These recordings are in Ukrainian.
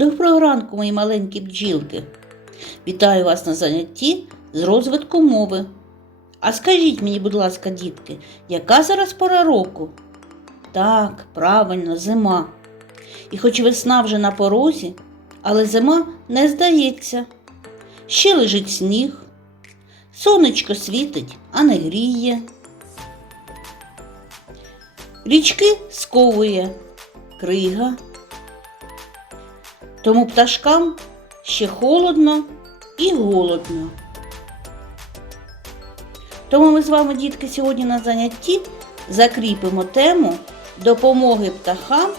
Доброго ранку, мої маленькі бджілки. Вітаю вас на занятті з розвитку мови. А скажіть мені, будь ласка, дітки, яка зараз пора року? Так, правильно, зима. І хоч весна вже на порозі, але зима не здається. Ще лежить сніг, сонечко світить, а не гріє. Річки сковує крига. Тому пташкам ще холодно і голодно. Тому ми з вами, дітки, сьогодні на занятті закріпимо тему допомоги птахам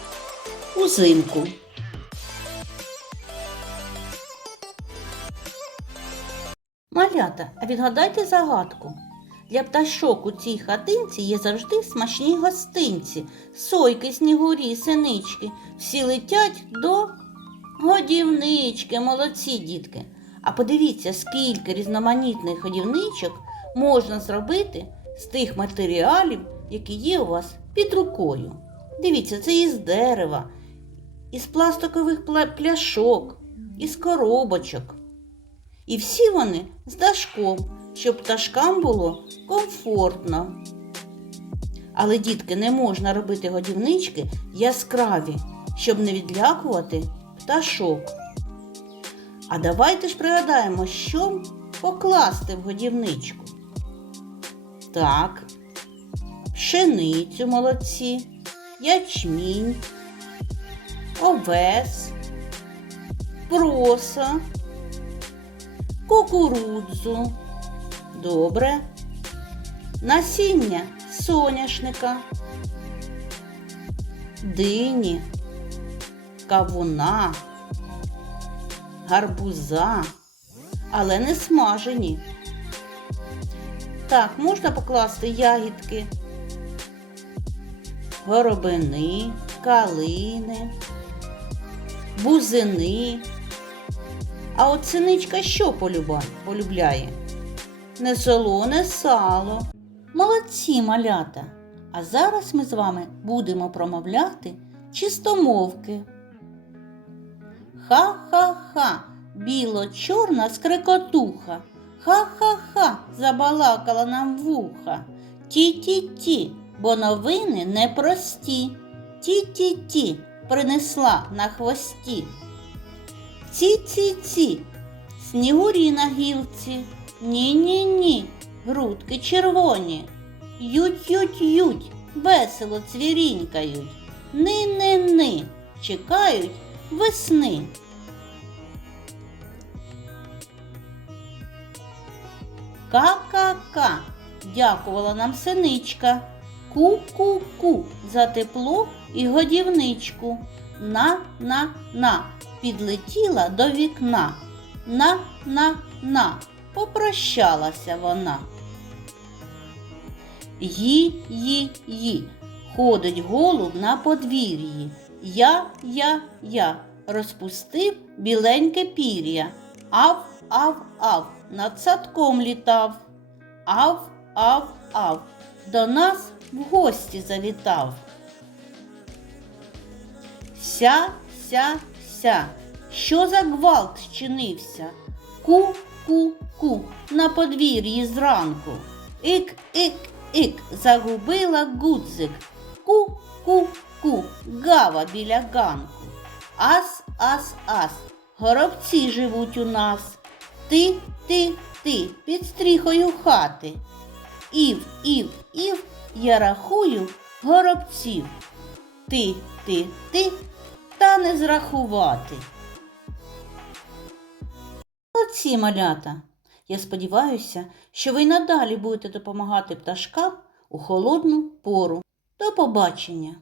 узимку. Малята, а відгадайте загадку. Для пташок у цій хатинці є завжди смачні гостинці, сойки, снігурі, синички. Всі летять до годівнички, молодці дітки. А подивіться, скільки різноманітних годівничок можна зробити з тих матеріалів, які є у вас під рукою. Дивіться, це із дерева, із пластикових пляшок, із коробочок. І всі вони з дашком, щоб пташкам було комфортно. Але, дітки, не можна робити годівнички яскраві, щоб не відлякувати пташок. А давайте ж пригадаємо, що покласти в годівничку. Так, пшеницю молодці, ячмінь, овес, проса, кукурудзу. Добре. Насіння соняшника, дині, кавуна, гарбуза, але не смажені. Так, можна покласти ягідки, горобини, калини, бузини. А от синичка що полюбляє? Не солоне сало. Молодці малята! А зараз ми з вами будемо промовляти чистомовки. Ха-ха-ха, біло-чорна скрикотуха. Ха-ха-ха, забалакала нам вуха. Ті-ті-ті, бо новини непрості. Ті-ті-ті, принесла на хвості. Ці-ці-ці, снігурі на гілці. Ні-ні-ні, грудки червоні. Ють-ють-ють, весело цвірінькають. Ни-ни-ни, чекають весни. Ка-ка-ка, дякувала нам синичка. Ку-ку-ку за тепло і годівничку. На-на-на підлетіла до вікна. На-на-на попрощалася вона. Ї-ї-ї ходить голуб на подвір'ї. Я, я, я розпустив біленьке пір'я. Ав, ав, ав, над садком літав. Ав, ав, ав, до нас в гості завітав. Ся, ся, ся, що за гвалт щинився? Ку, ку, ку, на подвір'ї зранку. Ік, ік, ік, загубила гудзик. Ку, ку, ку, гава біля ганку. Ас, ас, ас, горобці живуть у нас. Ти, ти, ти, під стріхою хати. Ів, ів, ів, я рахую горобців. Ти, ти, ти, та не зрахувати. Молодці, малята! Я сподіваюся, що ви й надалі будете допомагати пташкам у холодну пору. До побачення!